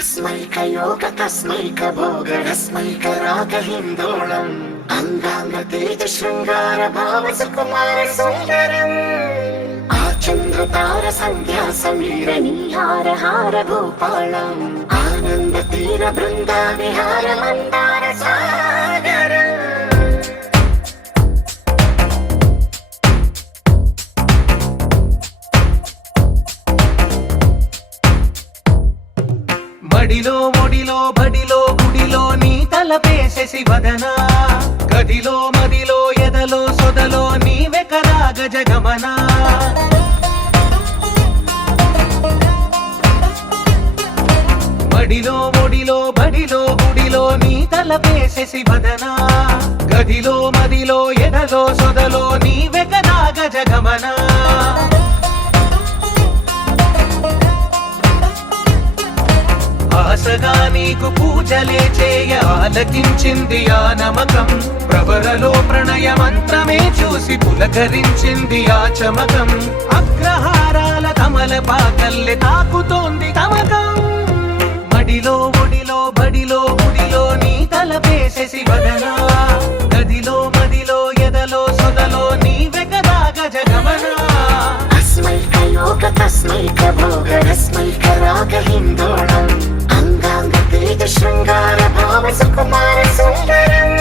तस्मैकयोग तस्मैकभोगरस्मैकरागहिन्दोळम् अङ्गाङ्गतेज शृङ्गार भाव सुकुमार सुन्दरम् आचन्द्रतार सन्ध्या समीर नीहार हार भूपालम् आनन्द तीर बृन्दा विहार मन्दार सागर మడిలో ఒడిలో బడిలో గుడిలో నీ తలపేసేసి వదనా గదిలో మదిలో ఎదలో సొదలో నీవే కదా గజగమనా మడిలో ఒడిలో బడిలో గుడిలో నీ తలపేసేసి వదనా గదిలో మదిలో ఎదలో సొదలో నీవే కదా గజగమనా ఆశగా నీకు పూజలే చేయ ఆలకించింది ఆ నమకం ప్రవరలో ప్రణయ మంత్రమే చూసి పులకరించింది ఆ చమకం అగ్రహారాల కమల పాకల్లె తాకుతోంది తమకం మడిలో ఒడిలో బడిలో గుడిలో నీ తలపేసేసి వదనా గదిలో మదిలో ఎదలో సొదలో నీవే కదా గజగమనా तस्मैकयोग तस्मैकभोगरस्मैकरागहिन्दोळम् अङ्गाङ्गतेज शृङ्गार भाव सुकुमार सुन्दरम्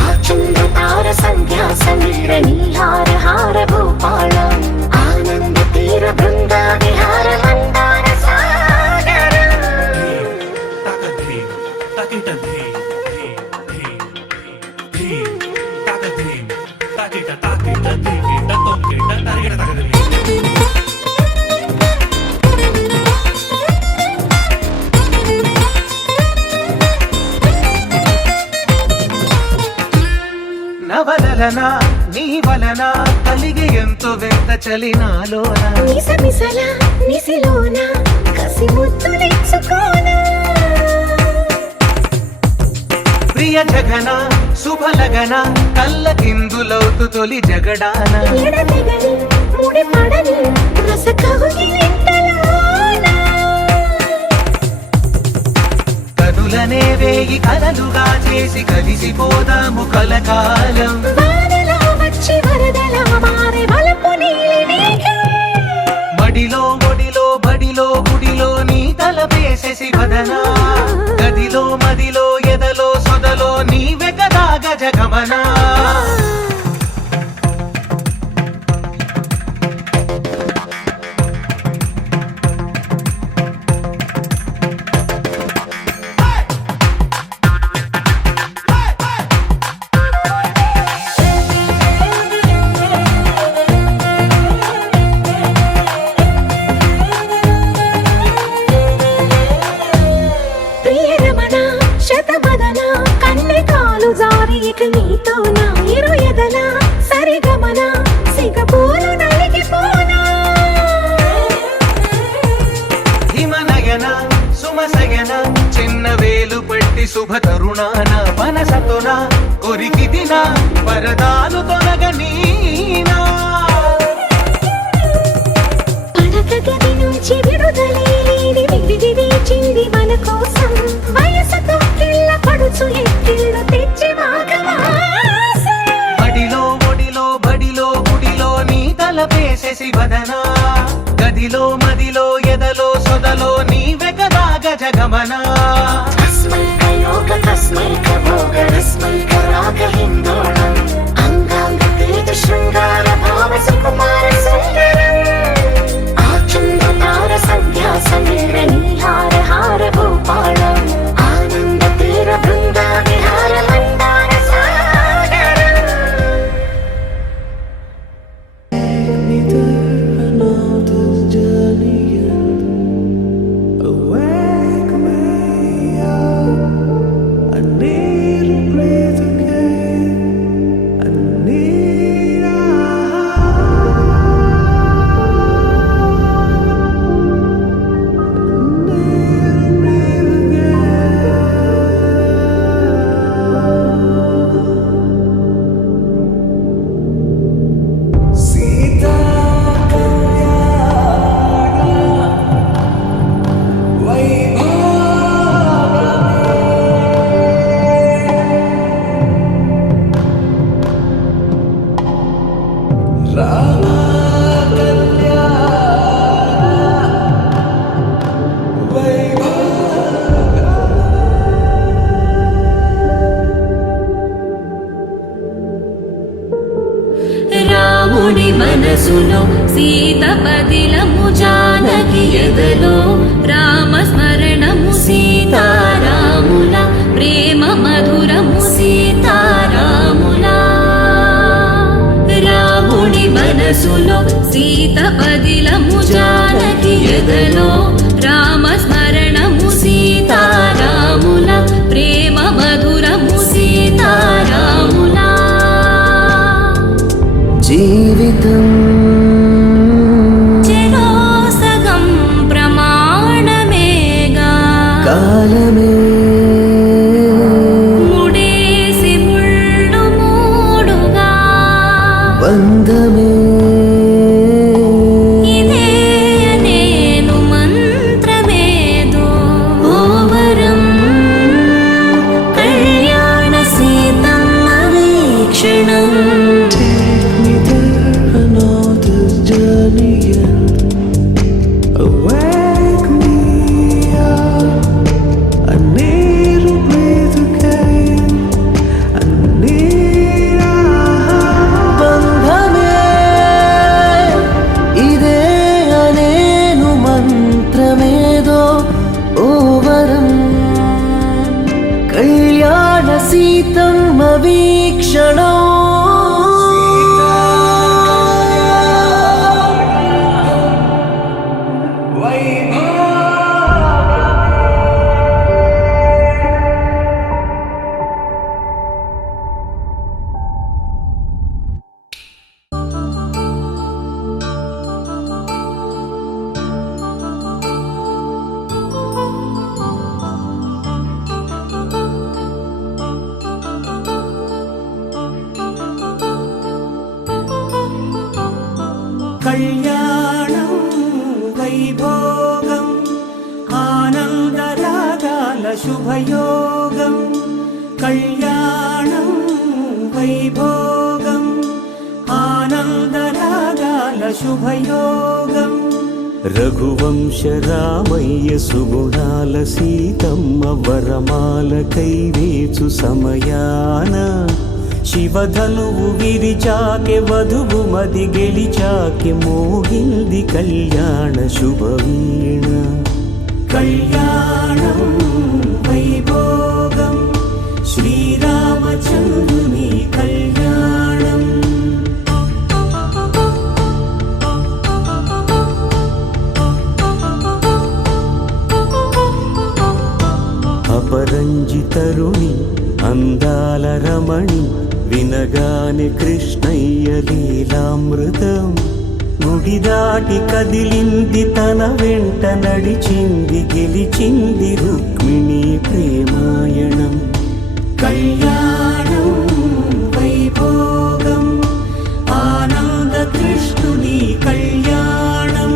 आचन्द्रतार सन्ध्या समीर नीहार हार भूपालम् आनन्द तीर बृन्दा विहार मन्दार सागर నవలనా నీ వలన కలిగి ఎంతో వెంత చలినాలోన నిసమిసల నిసిలోన కసి ముద్దులిచ్చుకోన ప్రియ జగన శుభలగన కళ్ళ కిందులవుతు తొలి జగడాన ఎడతెగని ముడి పడని రస కవుగిలింతలోన కనులనే వేయి కలలుగా చేసి కలిసిపోదాము కలకాలం వానలా వచ్చి వరదలా మారే వలపు నీలి మేఘం మడిలో ఒడిలో బడిలో గుడిలో నీ తలపేసేసి వదనా గదిలో మదిలో ఎదలో సొదలో నీవే కదా గజగమనా నీతో నా ఇరు ఎదల సరిగమన సిగపూలు నలిగిపోనా హిమనయన సుమసయన చిన్న వేలు పట్టి శుభ తరుణాన మనసతోన కొరికి దిన వరదాలు తొలగనీనా పడక గది నుంచి విడుదలేని విడిది వేచింది మన కోసం వయసుతో కిళ్ళ పడుచు ఎత్తిళ్ళు తెచ్చి మడిలో ఒడిలో బడిలో గుడిలో నీ తలపేసేసి వదనా గదిలో మదిలో ఎదలో సొదలో నీవే కదా గజగమనా తస్మైకయోగ తస్మైకభోగరస్మైకరాగహిन्दోళम् అంగాంగతేజ శృంగార భావ సుకుమార సుందరం ఆచంద్రతార సంధ్యా సమీర నీహార హార భూపాళం ఆనంద తీర బృందా విహార మందార I need సీతపదిలము జానకి ఎదలో రామస్మరణము సీతారాముల ప్రేమ మధురము సీతారాముల రాముడి మనసులో సీతపదిలము జానకి ఎదలో రామస్మరణము సీతారాముల ప్రేమ మధురము సీతారాముల జీవితం చెరో సగం ప్రమాణమేగా కాలమే ముడేసి ముళ్ళు మూడుగా బంధమే ఇదే నేను మంత్రమేదో ఓవరం కళ్యాణ Seethamma వీక్షణం me there. I know this journey ends. Wake me up. I need to breathe again. I need a బంధమే ఇదే అనేను మంత్రమేదో ఓవరం కళ్యాణ సీతమ్మ వీక్షణం కళ్యాణం వైభోగం ఆనందరాగాల శుభయోగం కళ్యాణం వైభోగం ఆనందరాగాల శుభయోగం రఘువంశ రామయ్య సుగుణాల సీతమ్మ వరమాల కైవేచు సమయాన శివధనువు విరిచాకె వధువు మది గెలిచాకె మోగింది కళ్యాణ శుభవీణ కళ్యాణం వైభోగం శ్రీరామచంద్రుని కళ్యాణం అపరంజి తరుణి అందాల రమణి వినగానే కృష్ణయ్య లీలామృతం గుడి దాటి కదిలింది తన వెంట నడిచింది గెలిచింది రుక్మిణి ప్రేమాయణం కళ్యాణం వైభోగం ఆనంద కృష్ణుని కళ్యాణం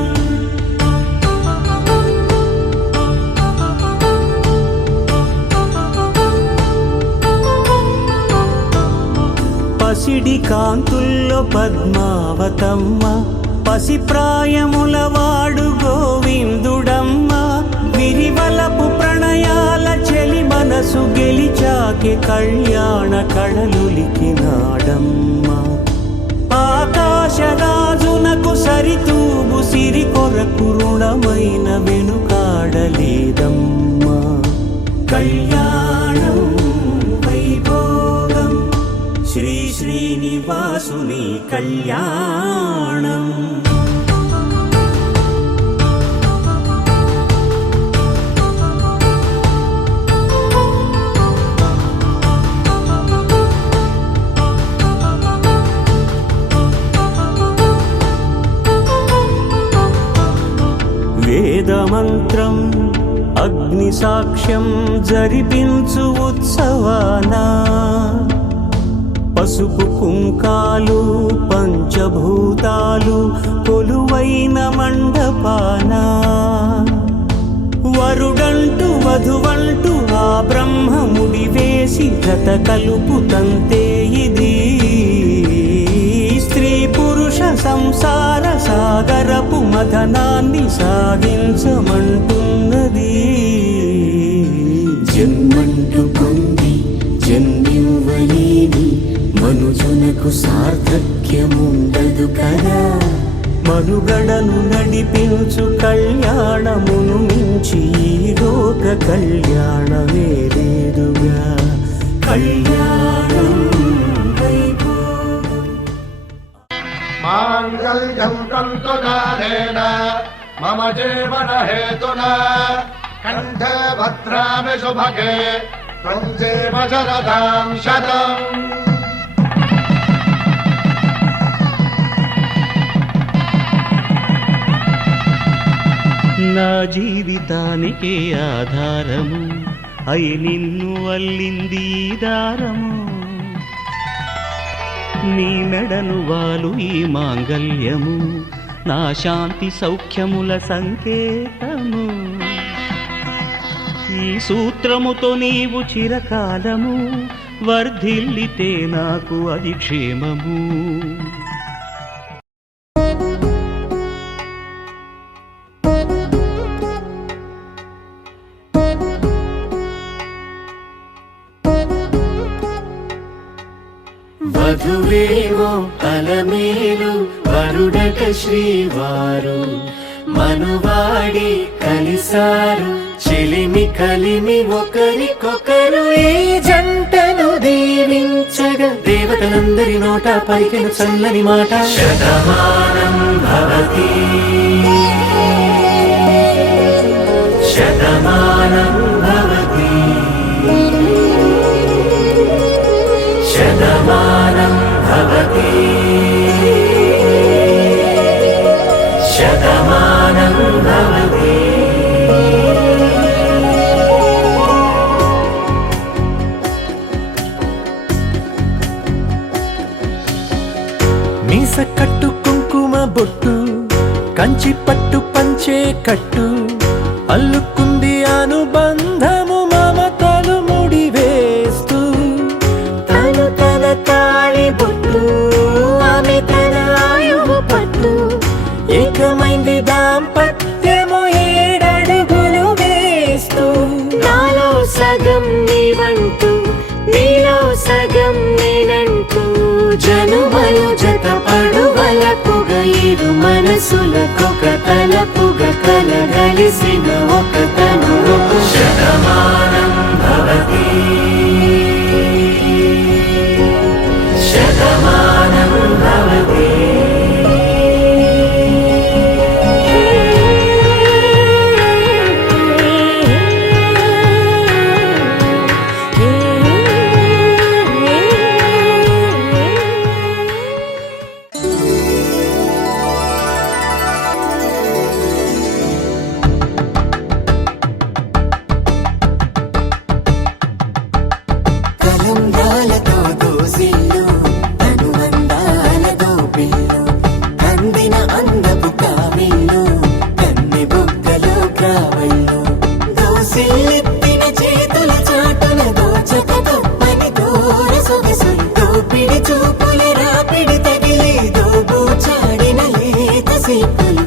పసిడి కాంతుల్లో పద్మావతమ్మ పసిప్రాయముల వాడు గోవిందుడమ్మ విరివలపు ప్రణయాల చెలి మనసు గెలిచాకె కళ్యాణ కళలులికినాడమ్మ ఆకాశరాజునకు సరితూబు సిరి కొరకు రుణమైన వెనుకాడలేదమ్మా కళ్యాణం వైభోగం శ్రీ శ్రీనివాసుని కళ్యాణం వేదమంత్రం అగ్ని సాక్ష్యం జరిపించు ఉత్సవానా పసుపు కుంకాలు పంచభూతాలు కొలువైన మండపానా వరుడంటూ వధువంటూ ఆ బ్రహ్మముడి వేసి జత కలుపుతంతే ఇది స్త్రీ పురుష సంసార సాగరపు మథనాన్ని సాగించమంటున్నది జన్మంటూ పొంది జన్మివ్వలేని మనుజునకు సార్థక్యముండదు కదా మనుగడను నడిపించు కళ్యాణమును మించి ఈ లోక కళ్యాణమే లేదుగా. కళ్యాణం మాంగళ్యం తంతుకాలేన మమ జీవన హేతునా కంఠే భద్రామి శుభగే త్వం జీవ శరదాం శతం. నా జీవితానికి ఆధారము అయి నిన్ను అల్లింది ఈ దారము. నీ మెడను వాలు ఈ మాంగల్యము నా శాంతి సౌఖ్యముల సంకేతము. ఈ సూత్రముతో నీవు చిరకాలము వర్ధిల్లితే నాకు అది క్షేమము. వధువేమో అలమేలు వరుడట శ్రీవారు మనువాడి కలిసారు చెలిమి కలిమి ఒకరికొకరు. ఈ జంటను దీవించగా దేవతలందరి నోట పలికిన చల్లని మాట శతమానం భవతి శతమానం భవతి శతమానం భవతి శతమానం భవతి. మీస కట్టు కుంకుమ బొట్టు కంచి పట్టు పంచే కట్టు అల్లుకుంది అనుబంధము మమతలు ముడివేస్తూ. తను తన తాళి బొట్టు ఆమె తన ఆయువు పట్టు ఏకమైంది దాంపత్యము 7 అడుగులు వేస్తూ. నాలో సగం నీవంటూ నీలో సగం నేనంటూ జనుమలు జత పడువలపుగ ఇరు మనసులకొక తలపుగ కలగలిసిన ఒక తను. శతమానం భవతి శతమానం భవతి. కలంబ్రాలతో దోసిల్లు అనుబంధాలతో పిల్లు కందిన అందపు కావిల్లు కన్ని బుగ్గలు గ్రావెల్లు దోసిల్లెత్తిన చేతుల చాటున దోచక తప్పని దూర సొగసులు దోపిడి చూపుల రాపిడి తగిలి దోబూచాడిన లేత సీపులు.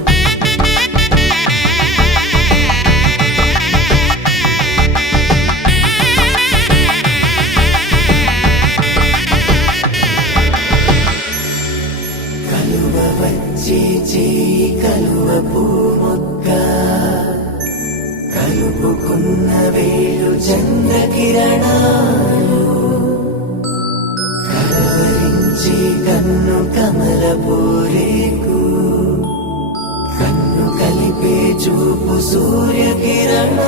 కలువ వచ్చి చేయి కలువ పూమొక్క కలుపుకున్న వేలు చంద్రకిరణాలు కలవరించి కన్ను కమల పూరేకు కన్ను కలిపే చూపు సూర్యకిరణాలు.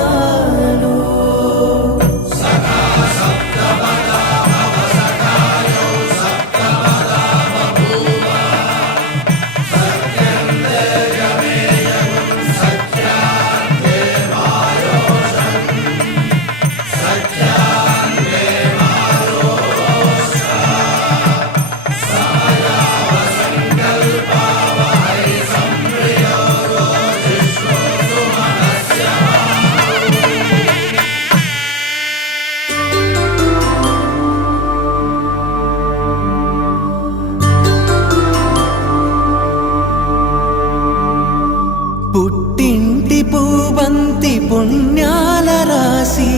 పుట్టింటి పూబంతి పుణ్యాల రాసి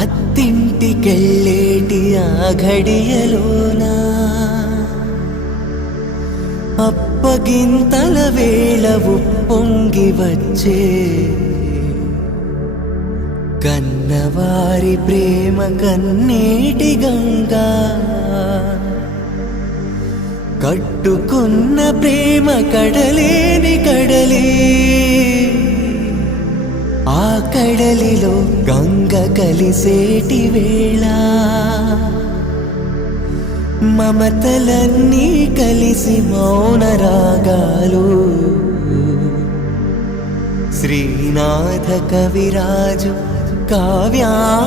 అత్తింటికి 'అత్తింటికెళ్ళేటి ఆ ఘడియలోనా అప్పగింతల వేళ ఉప్పొంగి వచ్చే కన్నవారి ప్రేమ కన్నీటి గంగా కట్టుకున్న ప్రేమ కడలేని కడలే ఆ కడలిలో గంగ కలిసేటి వేళ మమతలన్నీ కలిసి మౌన రాగాలు శ్రీనాథ కవిరాజు కావ్యామృతాలు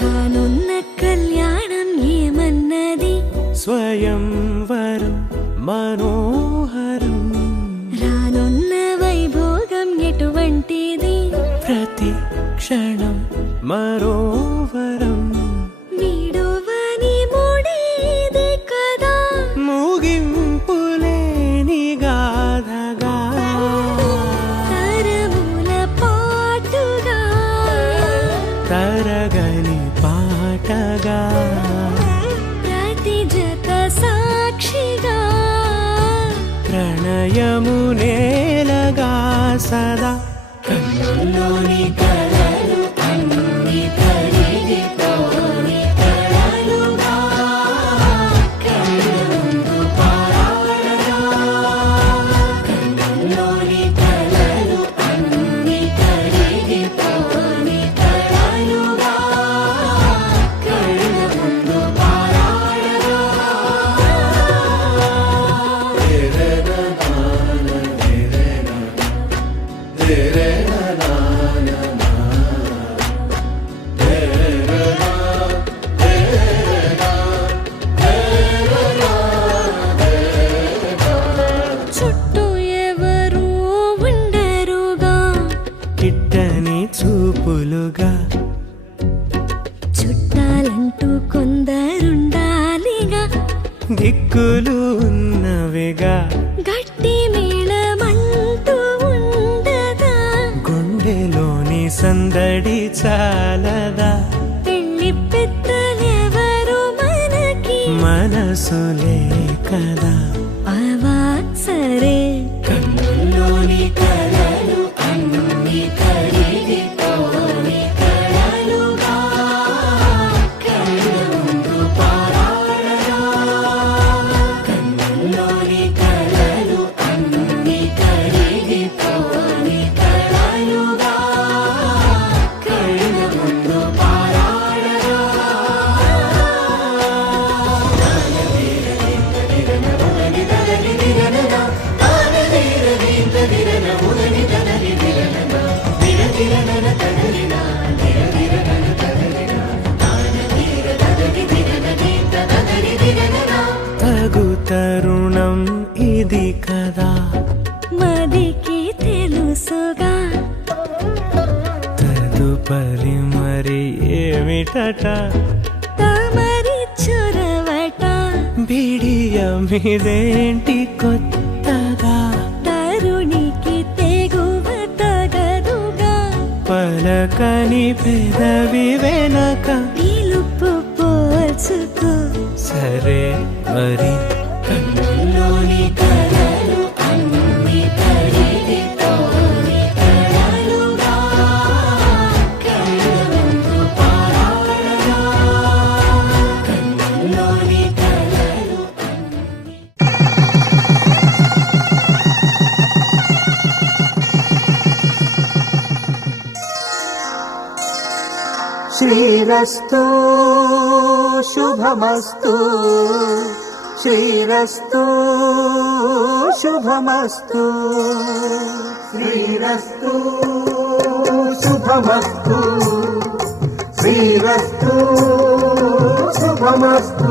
కానున్న కళ్యాణం ఏమన్నది స్వయంవరం మనోహరం రానున్న వైభోగం ఎటువంటిది ప్రతి క్షణం మరోవరం వీడువని మూడేది కదా ముగింపులేని గాథగా తరముల పాటుగా తరగని పాటగా ప్రతి జత సాక్షిగా ప్రణయము నేలగా సదా కన్నుల్లోని కలలు అన్ని కరిగిపోని కలలుగా కళ్ళుందు పారాడగా కన్నుల్లోని కలలు అన్ని కరిగిపోని కలలుగా కళ్ళుందు పారాడగా చుట్టూ ఎవరు ఉండరుగా కిట్టని చూపులుగా చుట్టాలంటూ కొందరుండాలిగా దిక్కులు ఉన్నవిగా గట్టి మేళమంటూ ఉండగా గుండెలోని సందడి చాలదా పెళ్లి పెద్దలెవరు మనకి మనసులే కదా అవా సరే కన్నుల్లోని కలలు అన్ని కరిగిపోని కలలుగా కళ్ళుందు పారాడగా కన్నుల్లోని కలలు అన్ని కరిగిపోని కలలుగా కళ్ళుందు పారాడగా తగు తరుణం ఇది కదా మదికి తెలుసుగా తదుపరి మరి ఏమిటట తమరి చొరవట బిడియమిదేంటి కొత్తగా తరుణికి తెగువ తగదుగా పలకని పెదవి వెనక పిలుపు పోల్చుకో సరే మరి కన్నుల్లోని కలలు అన్ని కరిగిపోని కలలుగా కళ్ళుందు పారాడగా కన్నుల్లోని కలలు శ్రీరస్తు శుభమస్తు శ్రీరస్తు శుభమస్తు శ్రీరస్తు శుభమస్తు శ్రీరస్తు శుభమస్తు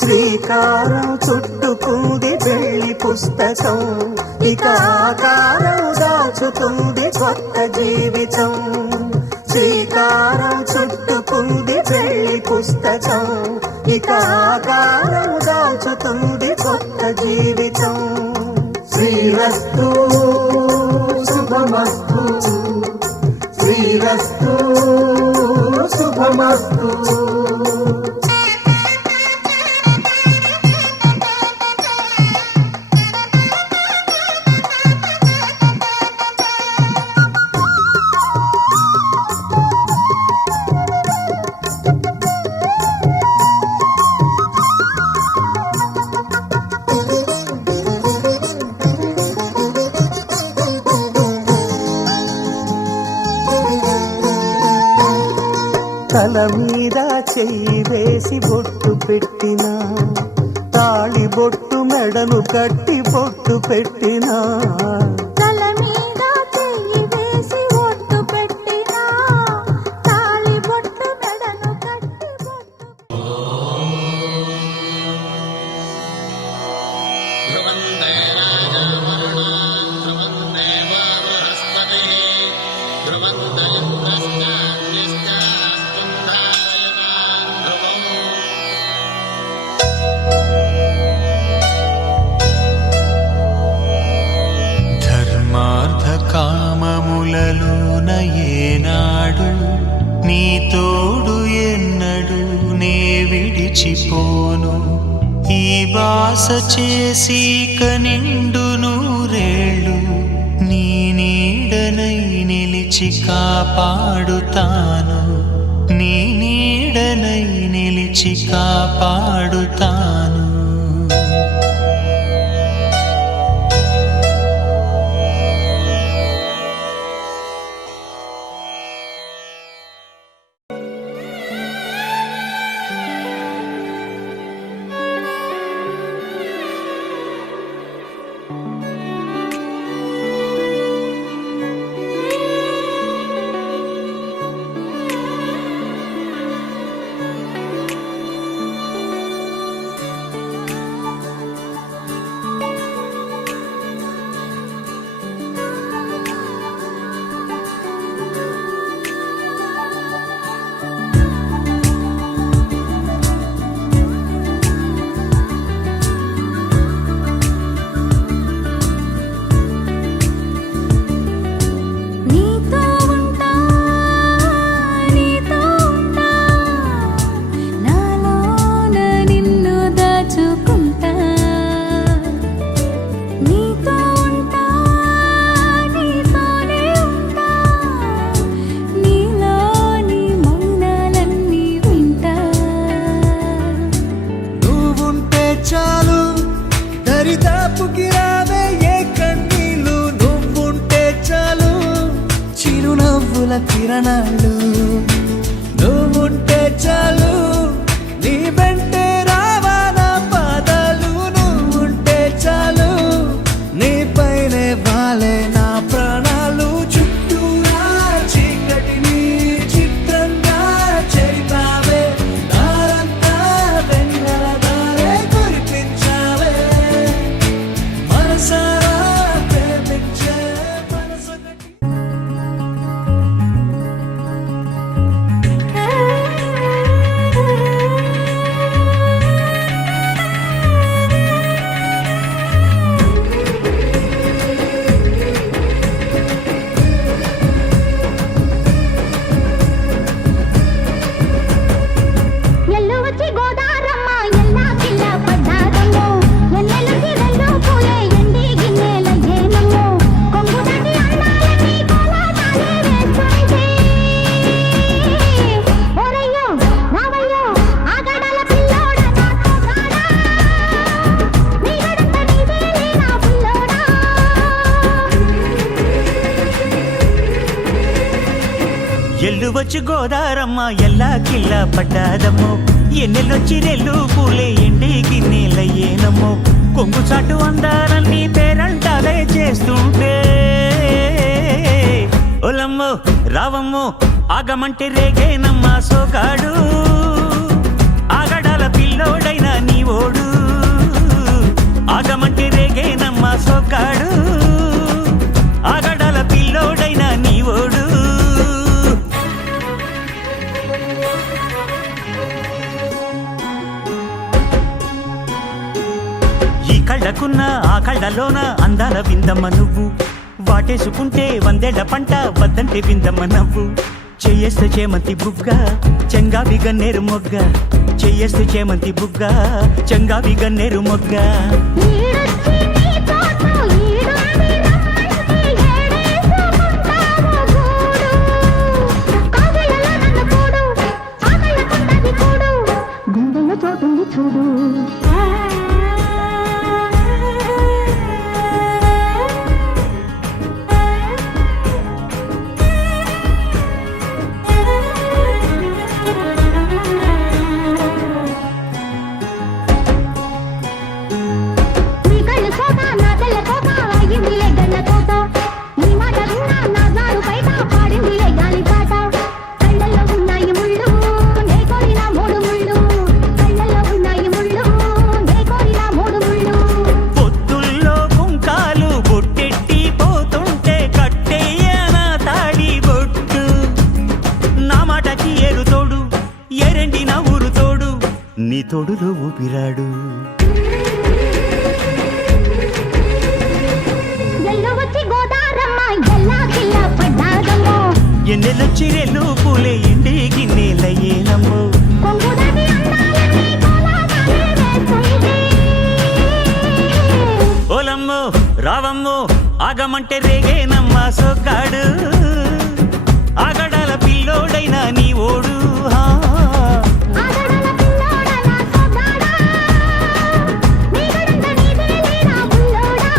శ్రీకారం చుట్టుకుంది పెళ్లి పుస్తకం ఇక ఆకారం దాచుతుంది కొత్త జీవితం శ్రీకారం చుట్టుకుంది పెళ్లి పుస్తకం ఇక ఆకారం దాచుతుంది కొత్త జీవితం శ్రీరస్తు శుభమస్తు శ్రీరస్తు శుభమస్తు తల మీద చెయ్యి వేసి బొట్టు పెట్టినా తాళి బొట్టు మెడను కట్టి బొట్టు పెట్టినా తల మీద చెయ్యి వేసి ఒట్టు పెట్టినా తాళి బొట్టు మెడను కట్టి బొట్టు ధర్మార్థ కామములలోన ఏనాడు నీ తోడు ఎన్నడు నే విడిచిపోను ఈ బాస చేసి కనిండు నూరేళ్ళు నీ నీడనై నిలిచి కాపాడుతాను నీ నీడనై నిలిచి కాపాడుతాను నీతో ఉంటా నీతో ఉంటా నాలోన నిన్ను దాచుకుంటా నీతో ఉంటా నీతోనే ఉంటా నీలోని మౌనాలన్నీ వింటా నువ్వుంటే చాలు దరిదాపుకి రావే ఏ కన్నీళ్ళు నువ్వుంటే చాలు చిరునవ్వుల కిరణాలు నువ్వుంటే చాలు నీ వెంటే రావా నా పాదాలు నువ్వుంటే చాలు నీ పైనే వాలే నా ప్రాణాలు చుట్టూరా చీకటిని చిత్రంగా చేతావే దారంతా వెన్నెల దారే కురిపించావే మనసారా ప్రేమించే మనసొకటి ఎల్లుబొచ్చు గోదారమ్మ ఎల్లా కిల్లా పడ్డాదమ్మో ఎన్నెల్లొచ్చి రెల్లు పూలే ఎండి గిన్నెలయ్యేనమ్మో కొంగు చాటు అందాలన్నీ పేరంటాలే చేస్తుంటే ఓలమ్మో రావమ్మో ఆగమంటే రేగేనమ్మా సోగాడు ఆగడాల పిల్లోడైనా నీ ఓడు ఆగమంటే రేగేనమ్మా సోగాడు ఆగడాల పిల్లోడైనా నీ ఓడు ఈ కళ్ళకున్న ఆ కళ్ళలోన అందాల విందమ్మ నువ్వు వాటేసుకుంటే వందేళ్ల పంట వద్దంటే విందమ్మ నవ్వు చెయ్యేస్తే చేమంతి బుగ్గ చెంగావి గన్నేరు మొగ్గ చెయ్యేస్తే చేమంతి బుగ్గ చెంగావి గన్నేరు మొగ్గ ఈడొచ్చి నీ తోట ఈడుంది రమ్మంటే ఏడేసుకుంటావు గూడు కాగలలో నన్ను కూడు ఆకళ్ళకుంటది కూడు గుండెలో చోటుంది చూడు నీ కళ్ళు సోక నా తెల్ల కోక అయ్యిందిలే గన్న తోట నీ మాట విన్నా నా గారు బయట పాడిందిలే గాలి పాట కళ్ళల్లో ఉన్నాయి ముళ్ళు నే కోరిన మూడు ముళ్ళు కళ్ళల్లో ఉన్నాయి ముళ్ళు నే కోరిన మూడు ముళ్ళు పొత్తుల్లో కుంకాలు బొట్టెట్టి పోతుంటే కట్టేయన తాడి బొట్టు నా మాటకి ఏరు తోడు ఎరండి నా ఊరు తోడు నీ తోడులో ఊపిరాడు ఎల్లు వచ్చి గోదారమ్మ ఎల్లా కిల్లా పడ్డాదమ్మో ఎన్నెలొచ్చి రెల్లు పూలే ఎండి గిన్నెలయ్యేనమ్మో కొంగుదవి అందాలని కోలాగాలే వేస్తుంది ఓలమ్మో రావమ్మో ఆగమంటే రేగేనమ్మా సొగ్గాడు ఆగడాల పిల్లోడైనా నీ ఓడు ఆగడల పిల్లోడ నా సోగాడా నీ గడంత నీదేలే నా బుల్లోడా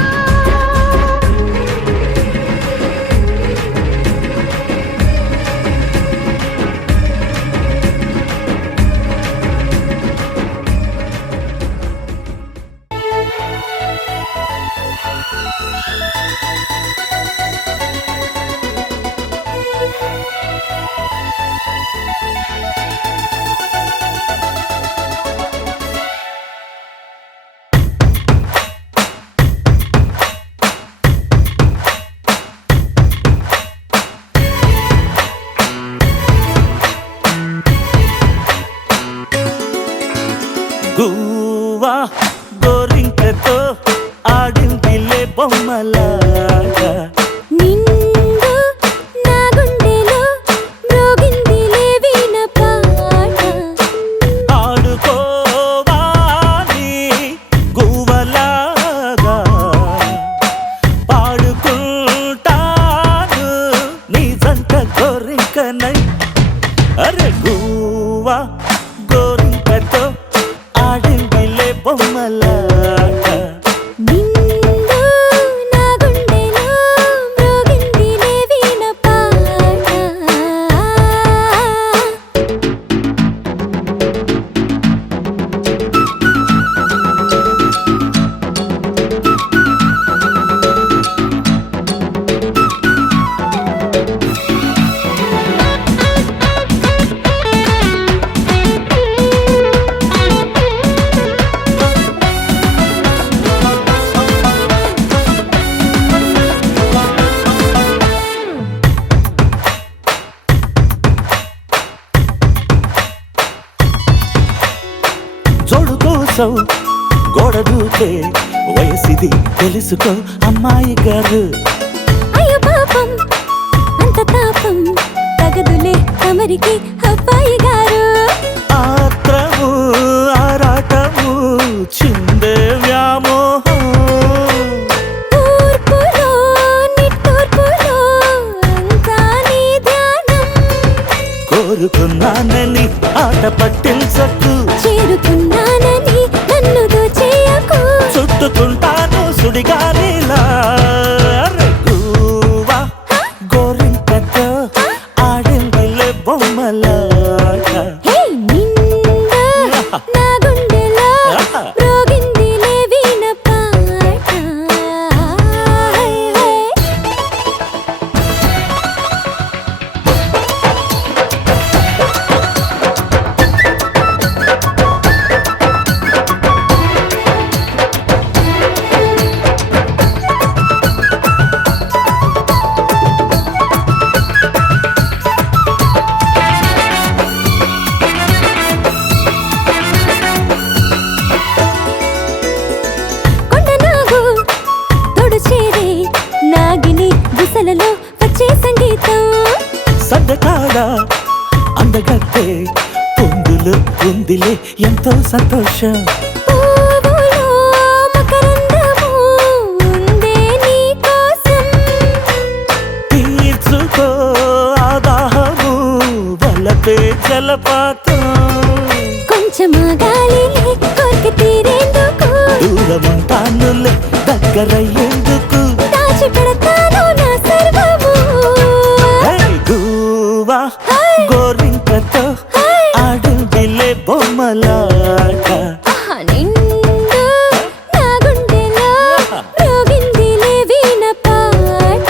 గువ్వా గోరింకతో ఆడిందిలే బొమ్మలాగా నిండు నా గుండెలో మ్రోగిందిలే వీణ పాట ఆడుకోవాలి గువ్వలాగా పాడుకుంటాను నీ జంట గోరింకనై అరే గువ్వా గోరింకతో ఆడిందిలే బొమ్మలాగా నిండు నా గుండెలో మ్రోగిందిలే వీణ పాట జోడు కోసం గోడ దూకే వయసిది తెలుసుకో అమ్మాయి గారు అయ్యో పాపం అంత తాపం తగదులే తమరికి అబ్బాయి గారు ఆత్రము ఆరాటము చిందే వ్యామోహం తూర్పులో నిట్టూర్పులో అంతా నీ ధ్యానం కోరుకున్నానని ఆట పట్టించకు చేరుకున్నానని నన్ను దోచేయకు చుట్టుకుంటాను సుడిగాలిలా గువ్వా గోరింకతో ఆడిందిలే బొమ్మలాగా నాలో ఉందిలే ఎంతో సంతోషం. పువ్వులో మకరందము ఉందే నీకోసం. తీర్చుకో ఆదాహము వలపే జలపాతం. కొంచెం ఆగాలిలే కోరిక తీరేందుకు. దూరముంటానులే దగ్గరయ్యేందుకు. దాచిపెడతాను నా సర్వము. హే గువ్వా గోరింకతో ఆడుందిలే బొమ్మలాట. నిండు నా గుండెలో మ్రోగిందిలే వీణ పాట.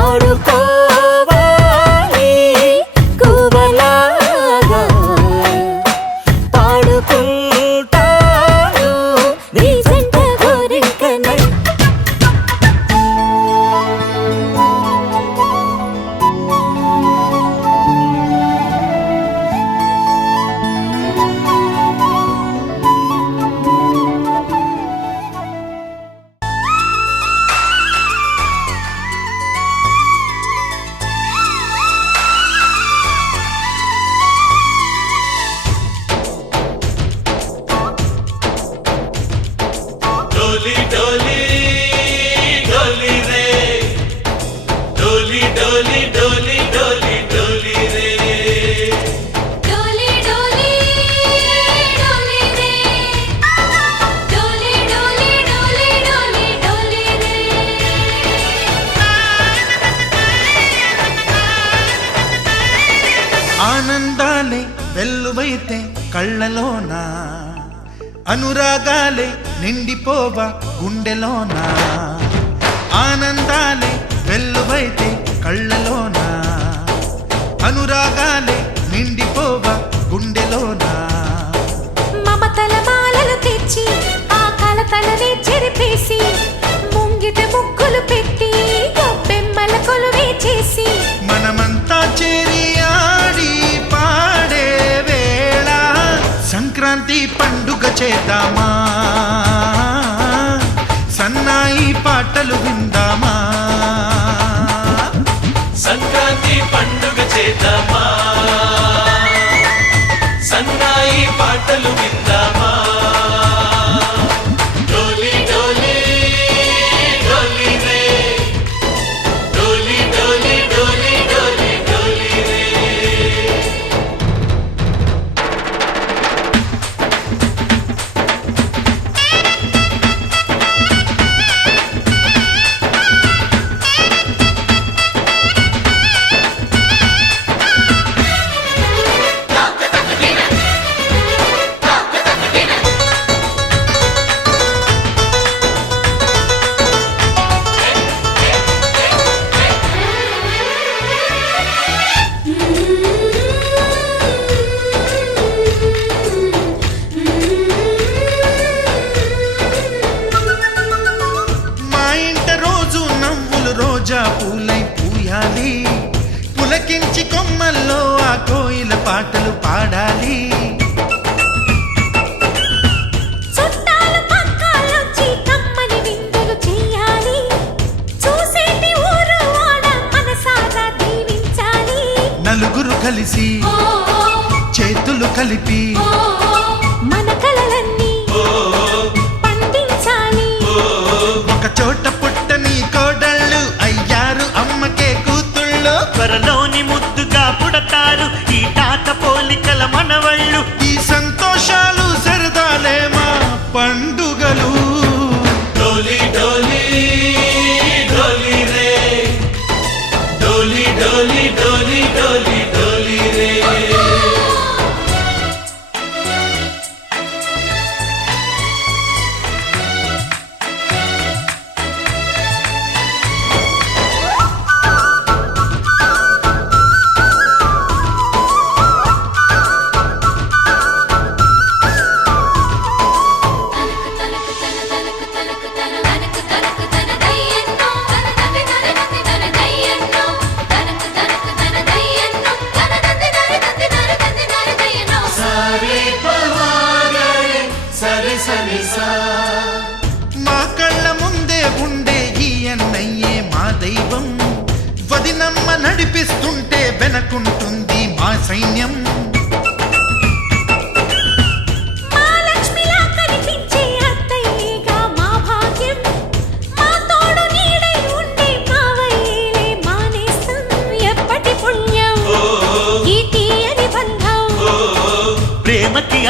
ఆడుకోవాలి గువ్వలాగా పాడుకుంటాను నీ జంట గోరింకనై. डोली डोली डोली रे डोली डोली डोली डोली डोली रे డోలీ డోలీ డోలీ రే. డోలీ డోలీ డోలీ డోలీ డోలీ రే. ఆనందాలే వెల్లువైతే కళ్ళలోనా, అనురాగాలే నిండిపోవా గుండెలోనా. ఆనందాలే వెల్లువైతే కళ్ళలోనా, అనురాగాలే నిండిపోవా గుండెలోనా. మమతల మాలలు తెచ్చి ఆ కలతలనే చెరిపేసి ముంగిట ముగ్గులు పెట్టి గొప్పెమ్మల కొలువే చేసి మనమంతా చేరి ఆడి పాడే వేళ సంక్రాంతి పండుగ చేద్దామా, సన్నాయి పాటలు విందామా. సంక్రాంతి పండుగ చేద్దామా, సన్నాయి పాటలు విందామా. డోలి డోలి డోలి రే డోలి డోలి డోలి డోలి డోలి రే మా ఇంట రోజు నవ్వులు రోజా పూలై పూయాలి, పులకించి కొమ్మల్లో ఆ కోయిల పాటలు పాడాలి. చుట్టాలు పక్కాలొచ్చి కమ్మని విందులు చెయ్యాలి. చూసేటి ఊరు వాడ మనసారా దీవించాలి. నలుగురు కలిసి చేతులు కలిపి మన కలలన్నీ పండించాలి. ఒక చోట పుట్టని కోడళ్ళు అయ్యారు అమ్మకే కూతుళ్ళు. త్వరలోని ముద్దుగా పుడతారు ఈ తాత పోలికల మనవళ్ళు. ఈ సంతోషాలు సరదాలే మా పండుగలు. డోలి డోలి డోలి రే డోలి డోలి డోలి డోలి డోలి రే మా కళ్ళ ముందే ఉండే ఈ అన్నయ్యే మా దైవం. వదినమ్మ నడిపిస్తుంటే వెనకుంటుంది మా సైన్యం.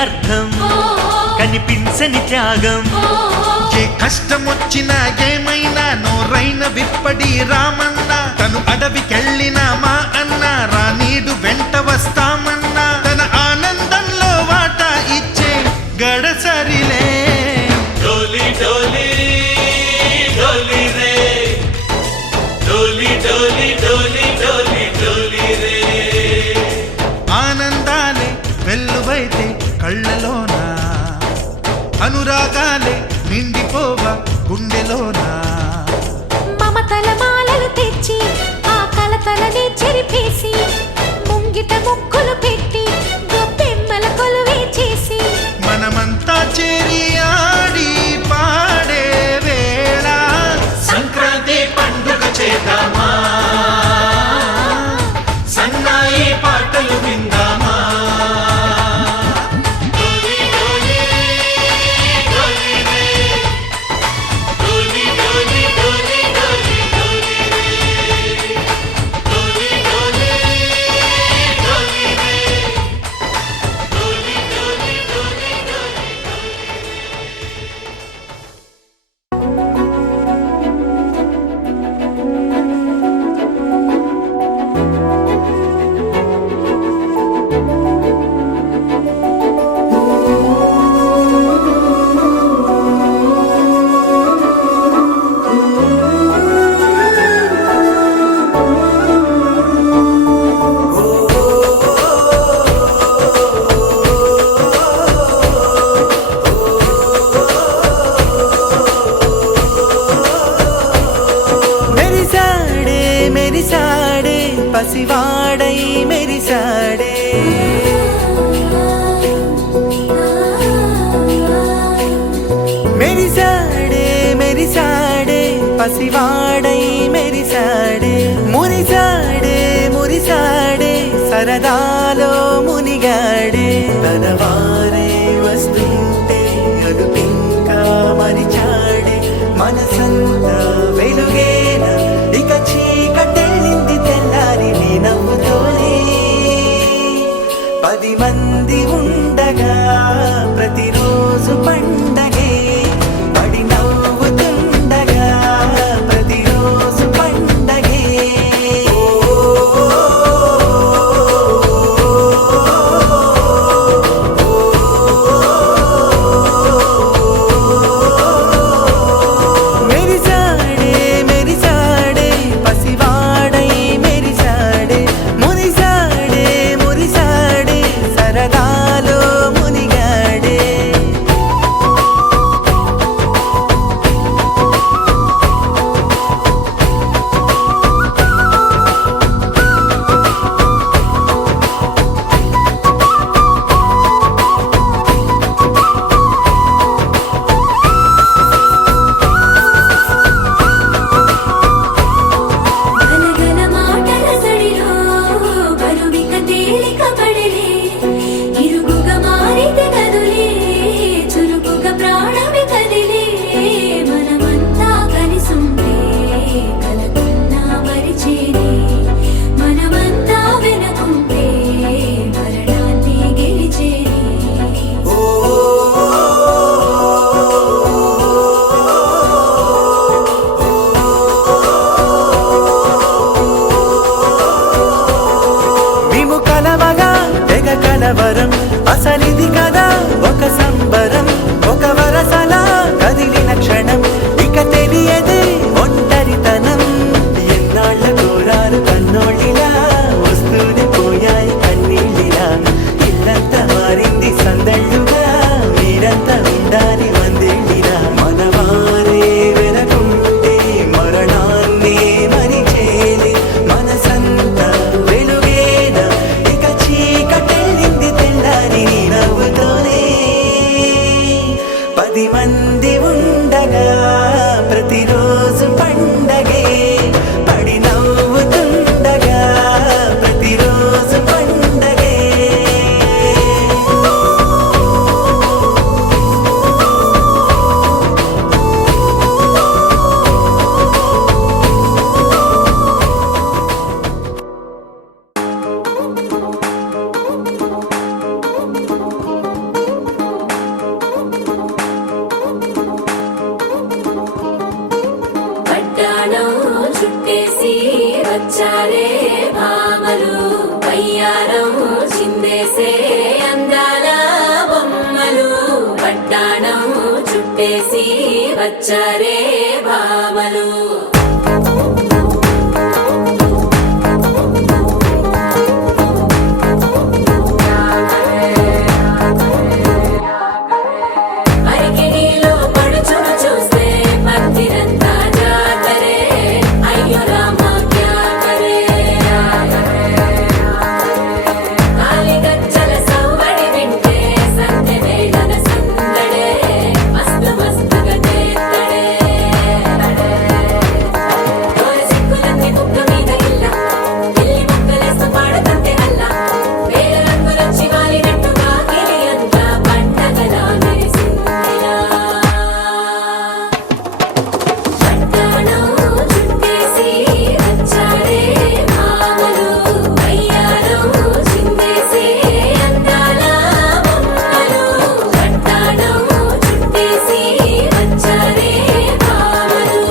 అర్థం కనిపించని త్యాగం. ఏ కష్టం వచ్చినా ఏమైనా నోరైన విప్పడి రామన్న, తను అడవికెళ్ళినా మా అన్న రానీడు వెంట వస్తామన్నా, తన ఆనందంలో వాటా ఇచ్చే గడసరిలే. డోలి డోలి డోలి రే, డోలి డోలి డోలి డోలి డోలి రే. ఆనందాలే వెల్లువైతే కళ్ళలోన, అనురాగాలే నిండిపోవ గుండెలోనా. మమతల మాలలు తెచ్చి ఆ కలతలని చెరిపేసి, ముంగిట ముక్కులు పెట్టి గొప్పెమ్మల కొలువే చేసి, మనమంతా చేరి ఆడి పాడే వేళ సంక్రాంతి పండుగ చేద్దామా, సన్నాయి పాటలు విందామా. డోలి డోలి డోలి రే, డోలి డోలి డోలి డోలి డోలి రే, డోలి డోలి డోలి రే, డోలి డోలి డోలి డోలి. మెరిసాడే మెరిసాడే పసివాడై మెరిసాడే, మెరిసాడే మెరిసాడే పసివాడై మెరిసాడే, మురిసాడే మురిసాడే సరదాలో మునిగాడే, తన వారే వస్తుంటే అదుపింకా మరిచాడే, మనసంతా వెలుగేన ఇక చీకటెళ్ళింది తెల్లారి నీ నవ్వుతోనే. 10 మంది ఉండగా ప్రతిరోజు పండగే, పడి నవ్వుతుండగా ప్రతిరోజు పండగే. మెరిసాడే మెరిసాడే పసివాడై మెరిసాడే, మురిసాడే మురిసాడే సరదాలో మునిగాడే. గలగల మాటల సడిలో బరువిక తేలిక పడిలే, ఇరుగుగా మారితే కదులే, చురుకుగా ప్రాణమి కదిలే. మనమంతా కలిసుంటే కలకున్నా మరిచేనే, మనమంతా వెనకుంటే మరణాన్ని గెలిచేనే. మేము కలవగా తెగ కలవరం, అసలిది కదా ఒక సంబరం, ఒక వరసలా కదిలిన క్షణం ఇక తెలియదే ఒంటరితనం. ఎన్నాళ్ళ కోరారు కన్నోళ్ళిలా, వస్తూనే పోయాయి కన్నీళ్ళిలా, ఇల్లంతా మారింది సందళ్ళుగా, మీరంతా ఉండాలి వందేళ్ళిలా. మనవారే వెనకుంటే మరణాన్ని మరిచేలే, మనసంతా వెలుగేన ఇక చీకటెళ్ళింది తెల్లారి నీ నవ్వుతో. వచ్చారే భామలు అరికిణీలో పడుచును చూస్తే మందిరంతా జాతరే అయ్యో రామా క్యా కరే కాలిగజ్జల సవ్వడి వింటే సందె వేళన సందడే మస్తు మస్తుగా చేస్తడే తోరి సిక్కులన్నీ ముక్క మీద ఇల్ల పిల్లి ముక్కలేస్తూ పాడుతుంటే అల్ల వేల రంగులొచ్చి వాలినట్టుగా గిలియంతా పండగలా మెరిసిందిలా పట్టాణం చుట్టేసి వచ్చారే భామలు అయ్యారం చిందేసి అందాల బొమ్మలు పట్టాణం చుట్టేసి వచ్చారే భామలు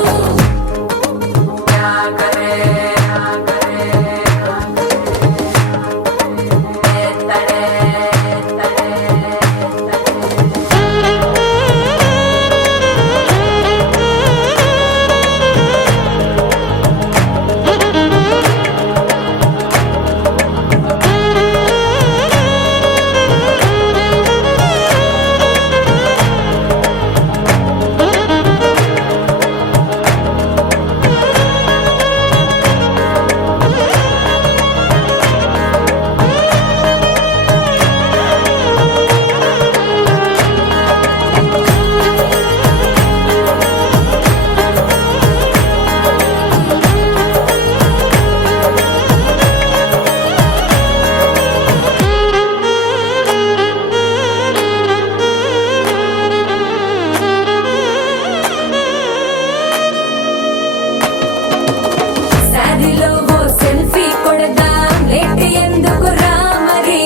శారీలో ఓ సెల్ఫీ కొడదాం లేట్ ఎందుకు రామరి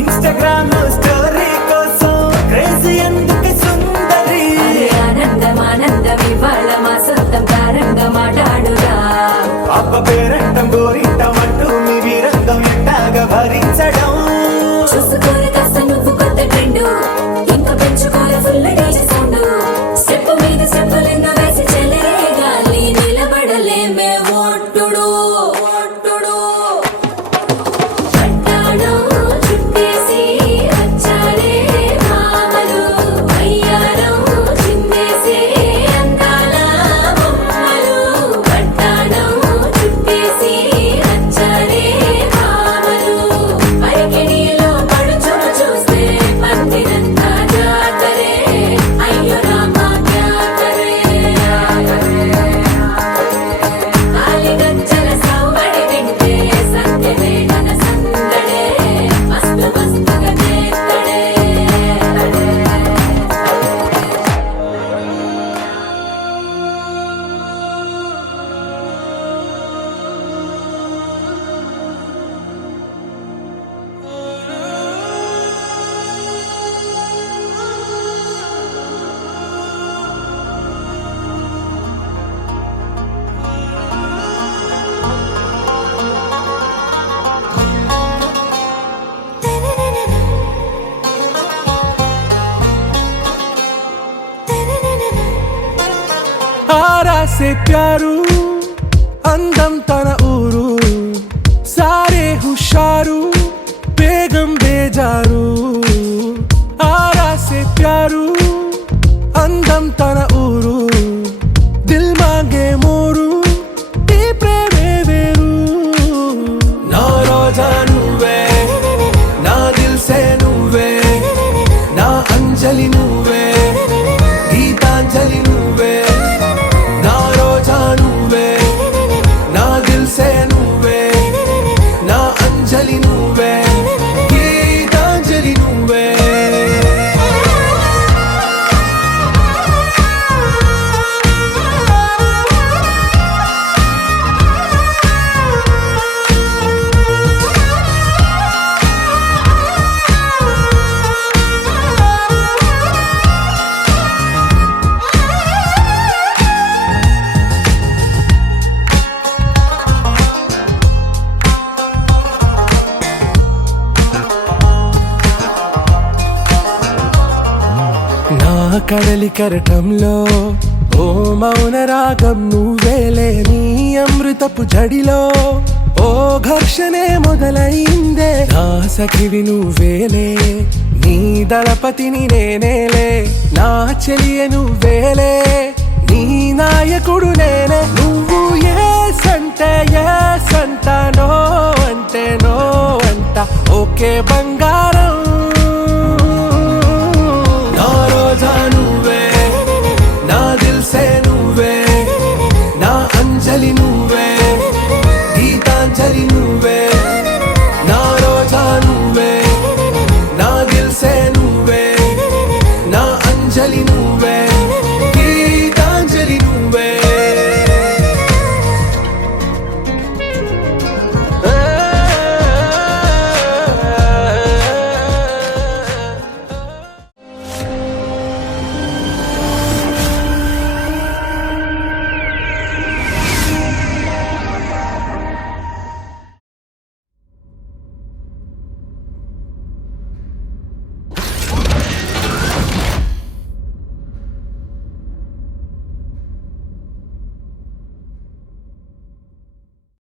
ఇన్స్టాగ్రామ్ స్టోరీ కోసం క్రేజీ ఎందుకు సుందరి ఆనందం ఆనందం ఇవాళ మా సొంతం కారంగా మాట్లాడురా అబ్బ పేరంటం గోరింటం అంటూ మీ వీరంగం ఎట్టాగా భరించడం చూసుకోరు కాస్త నువ్వు కొత్త ట్రెండ్ ఇంకా పెంచుకోరు ఫుల్ డీజే సౌండ్ స్టెప్ మీద స్టెప్పులెన్నో వేసి చెలరే గాలి నిలబడలేమే ఒట్టుడు ఒట్టుడు పట్టాణం చుట్టేసి వచ్చారే భామలు అయ్యారం చిందేసి అందాల బొమ్మలు పట్టాణం చుట్టేసి వచ్చారే భామలు అరికిణీలో పడుచును చూస్తే మందిరంతా జాతరే అయ్యో రామా క్యా కరే కాలిగజ్జల సవ్వడి వింటే సంధ్య వేళన సందడే మస్తు మస్తుగా చేస్తడే आरा से प्यारू అందం తన ఊరు సారే హుషారు బేగం బేజారు ఆరా సే ప్యారు అందం తన ఊరు దిల్ మాంగే మోరు ఈ ప్రేమే వేరు నా రోజా నువ్వే నా దిల్ సే నువ్వే నా అంజలి నువ్వే గీతాంజలి నువ్వే నా రోజా నువ్వే నా దిల్ సే నువ్వే నా అంజలి నువ్వే గీతాంజలి నువ్వే కడలి కరటంలో ఓ మౌన రాగం నువ్వేలే నీ అమృతపు జడిలో ఓ ఘర్షణే మొదలైందే నా సఖివి నువ్వేలే నీ దళపతిని నేనేలే నా చెలియ నువ్వేలే నీ నాయకుడు నేనే నువ్వు ఏ సంట నో అంటే నో అంట ఓకే బంగారం